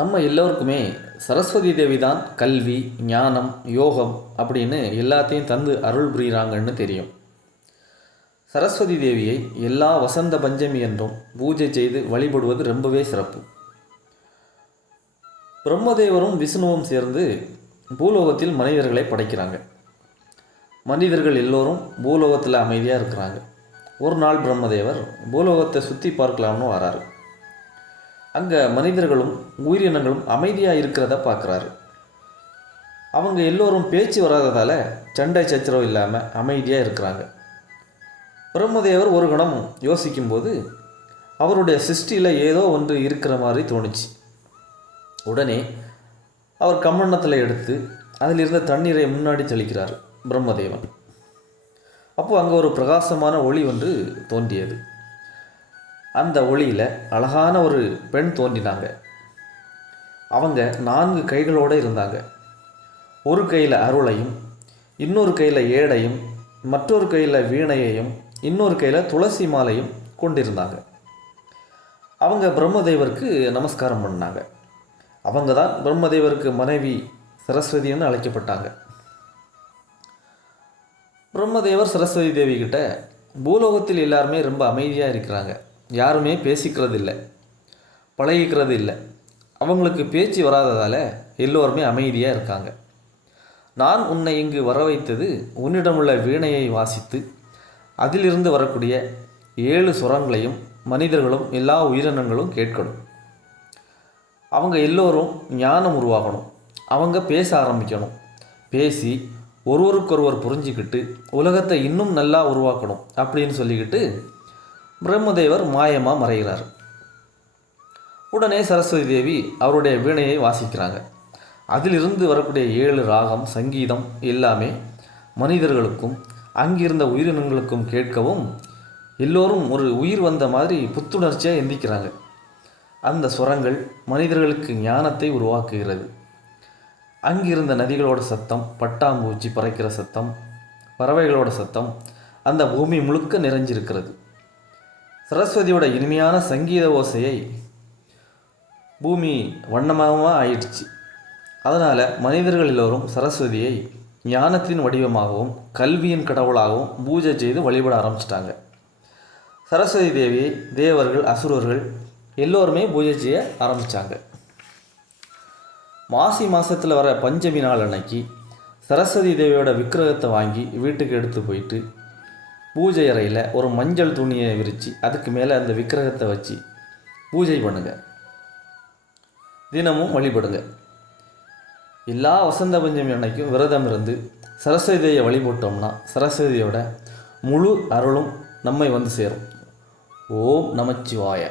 நம்ம எல்லோருக்குமே சரஸ்வதி தேவி தான் கல்வி ஞானம் யோகம் அப்படின்னு எல்லாத்தையும் தந்து அருள் புரிகிறாங்கன்னு தெரியும். சரஸ்வதி தேவியை எல்லா வசந்த பஞ்சமி என்றும் பூஜை செய்து வழிபடுவது ரொம்பவே சிறப்பு. பிரம்மதேவரும் விஷ்ணுவும் சேர்ந்து பூலோகத்தில் மனிதர்களை படைக்கிறாங்க. மனிதர்கள் எல்லோரும் பூலோகத்தில் அமைதியாக இருக்கிறாங்க. ஒரு நாள் பிரம்மதேவர் பூலோகத்தை சுற்றி பார்க்கலாம்னு வராரு. அங்கே மனிதர்களும் உயிரினங்களும் அமைதியாக இருக்கிறத பார்க்குறாரு அவங்க எல்லோரும் பேச்சு வராததால் சண்டை சச்சரவு இல்லாமல் அமைதியாக இருக்கிறாங்க. பிரம்மதேவர் ஒரு கணம் யோசிக்கும்போது அவருடைய சிருஷ்டியில் ஏதோ ஒன்று இருக்கிற மாதிரி தோணுச்சு. உடனே அவர் கம்மண்ணத்தில் எடுத்து அதில் இருந்த தண்ணீரை முன்னாடி தெளிக்கிறார் பிரம்மதேவன். அப்போது அங்கே ஒரு பிரகாசமான ஒளி ஒன்று தோன்றியது. அந்த ஒளியில் அழகான ஒரு பெண் தோன்றினாங்க. அவங்க நான்கு கைகளோடு இருந்தாங்க. ஒரு கையில் அருளையும் இன்னொரு கையில் ஏடையும் மற்றொரு கையில் வீணையையும் இன்னொரு கையில் துளசி மாலையும் கொண்டிருந்தாங்க. அவங்க பிரம்மதேவருக்கு நமஸ்காரம் பண்ணாங்க. அவங்க தான் பிரம்மதேவருக்கு மனைவி சரஸ்வதின்னு அழைக்கப்பட்டாங்க. பிரம்மதேவர் சரஸ்வதி தேவி கிட்ட பூலோகத்தில் எல்லாருமே ரொம்ப அமைதியாக இருக்கிறாங்க. யாருமே பேசிக்கிறது இல்லை பழகிக்கிறது இல்லை அவங்களுக்கு பேச்சு வராததால் எல்லோருமே அமைதியாக இருக்காங்க. நான் உன்னை இங்கு வர வைத்தது உன்னிடமுள்ள வீணையை வாசித்து அதிலிருந்து வரக்கூடிய ஏழு சுரங்களையும் மனிதர்களும் எல்லா உயிரினங்களும் கேட்கணும். அவங்க எல்லோரும் ஞானம் உருவாகணும். அவங்க பேச ஆரம்பிக்கணும். பேசி ஒருவருக்கொருவர் புரிஞ்சுக்கிட்டு உலகத்தை இன்னும் நல்லா உருவாக்கணும் அப்படின்னு சொல்லிக்கிட்டு பிரம்மதேவர் மாயமாக மறைகிறார். உடனே சரஸ்வதி தேவி அவருடைய வீணையை வாசிக்கிறாங்க. அதிலிருந்து வரக்கூடிய ஏழு ராகம் சங்கீதம் எல்லாமே மனிதர்களுக்கும் அங்கிருந்த உயிரினங்களுக்கும் கேட்கவும் எல்லோரும் ஒரு உயிர் வந்த மாதிரி புத்துணர்ச்சியாக எந்திக்கிறாங்க. அந்த சுரங்கள் மனிதர்களுக்கு ஞானத்தை உருவாக்குகிறது. அங்கிருந்த நதிகளோட சத்தம் பட்டாம்பூச்சி பறக்கிற சத்தம் பறவைகளோட சத்தம் அந்த பூமி முழுக்க நிறைஞ்சிருக்கிறது. சரஸ்வதியோட இனிமையான சங்கீத ஓசையை பூமி வண்ணமாகவும் ஆயிடுச்சு. அதனால் மனிதர்கள் எல்லோரும் சரஸ்வதியை ஞானத்தின் வடிவமாகவும் கல்வியின் கடவுளாகவும் பூஜை செய்து வழிபட ஆரம்பிச்சிட்டாங்க. சரஸ்வதி தேவியை தேவர்கள் அசுரர்கள் எல்லோருமே பூஜை செய்ய ஆரம்பித்தாங்க மாசி மாதத்தில் வர பஞ்சமி நாள் அன்னைக்கு சரஸ்வதி தேவியோட விக்கிரகத்தை வாங்கி வீட்டுக்கு எடுத்து போயிட்டு பூஜை அறையில் ஒரு மஞ்சள் துணியை விரித்து அதுக்கு மேலே அந்த விக்கிரகத்தை வச்சு பூஜை பண்ணுங்கள் தினமும் வழிபடுங்க. எல்லா வசந்த பஞ்சமி அன்னைக்கும் விரதம் இருந்து சரஸ்வதியை வழிபட்டோம்னா சரஸ்வதியோட முழு அருளும் நம்மை வந்து சேரும். ஓம் நமச்சிவாய.